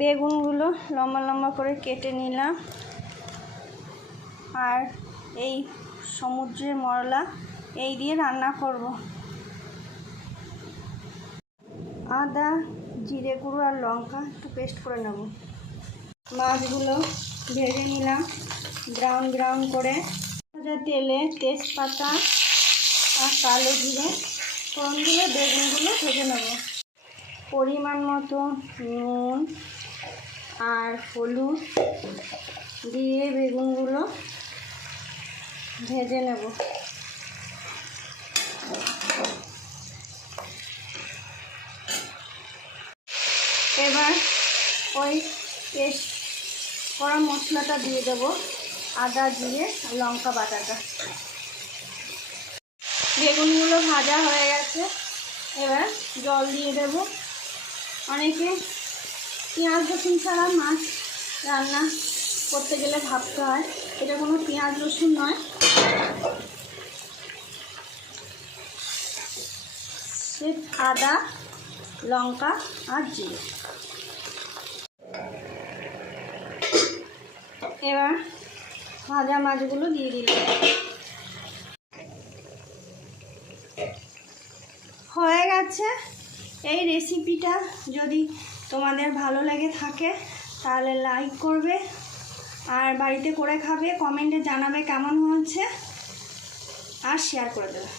বেগুনগুলো লম্বা লম্বা করে কেটে নিলাম। আর এই সমুদ্রের মরলা এই দিয়ে রান্না করব। আদা, জিরে গুঁড়ো আর লঙ্কা একটু পেস্ট করে নেব। মাছগুলো ভেজে নিলাম ব্রাউন ব্রাউন করে। ভাজা তেলে তেজপাতা আর কালো জিরে ফোড়ন দিয়ে বেগুনগুলো ভেজে নেব। পরিমাণ মতো নুন আর হলুদ দিয়ে বেগুনগুলো ভেজে নেব। এবার ওই পেস্ট করা মশলাটা দিয়ে দেবো, আদা জিরে লঙ্কা বাটাটা। বেগুনগুলো ভাজা হয়ে গেছে, এবার জল দিয়ে দেব। অনেকে পেঁয়াজ রসুন ছাড়া মাছ রান্না করতে গেলে ভাবতে হয়, এটা কোনো পেঁয়াজ রসুন নয়, সির্ফ আদা লঙ্কা আর জিরে। এবার ভাজা মাছগুলো দিয়ে দিলাম। হয়ে গেছে। এই রেসিপিটা যদি তোমাদের ভালো লেগে থাকে তাহলে লাইক করবে, আর বাড়িতে করে খাবে, কমেন্টে জানাবে কেমন হয়েছে, আর শেয়ার করে দেবে।